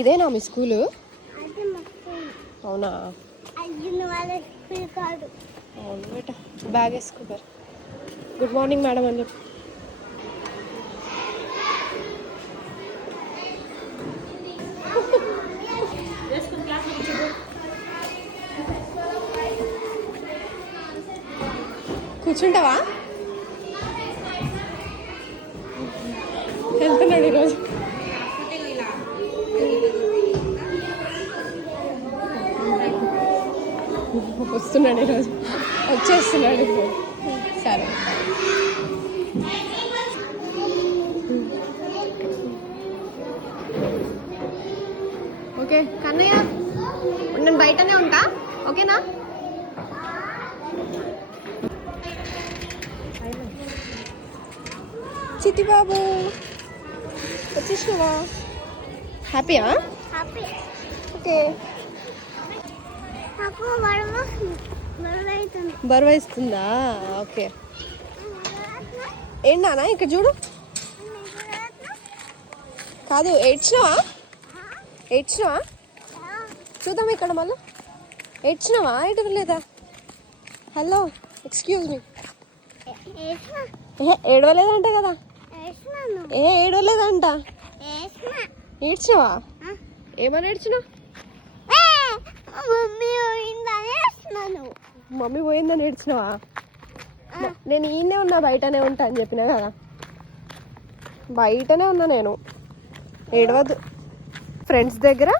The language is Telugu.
ఇదేనా మీ స్కూలు? అవునా? అవును బేట. బ్యాగ్ వేసుకోగారు. గుడ్ మార్నింగ్ మేడం అని చెప్పి. కూర్చుంటావా? వెళ్తున్నాడు ఈరోజు. వస్తున్నాడు ఈరోజు, వచ్చేస్తున్నాడు. సరే ఓకే కన్నయ్య, నేను బయటనే ఉంటా, ఓకేనా? చిట్టి బాబు వచ్చేసినావా? హ్యాపీయా? ఓకే. బరువు ఇస్తుందా? ఓకే. ఏంటన్నా ఇక్కడ చూడు. కాదు ఏడ్చినావా? ఏడ్చినావా? చూద్దాం ఇక్కడ మళ్ళీ. ఏడ్చినావా? ఏడవలేదా? Hello excuse me. ఏడవలేదంట కదా? ఏడవలేదంట. ఏడ్చినావా? ఏమని ఏడ్చినావు? మమ్మీ పోయిందని ఏడ్చినావా? నేను ఈయనే ఉన్నా, బయటనే ఉంటా అని చెప్పినా కదా. బయటనే ఉన్నా నేను. ఏడవద్దు. ఫ్రెండ్స్ దగ్గర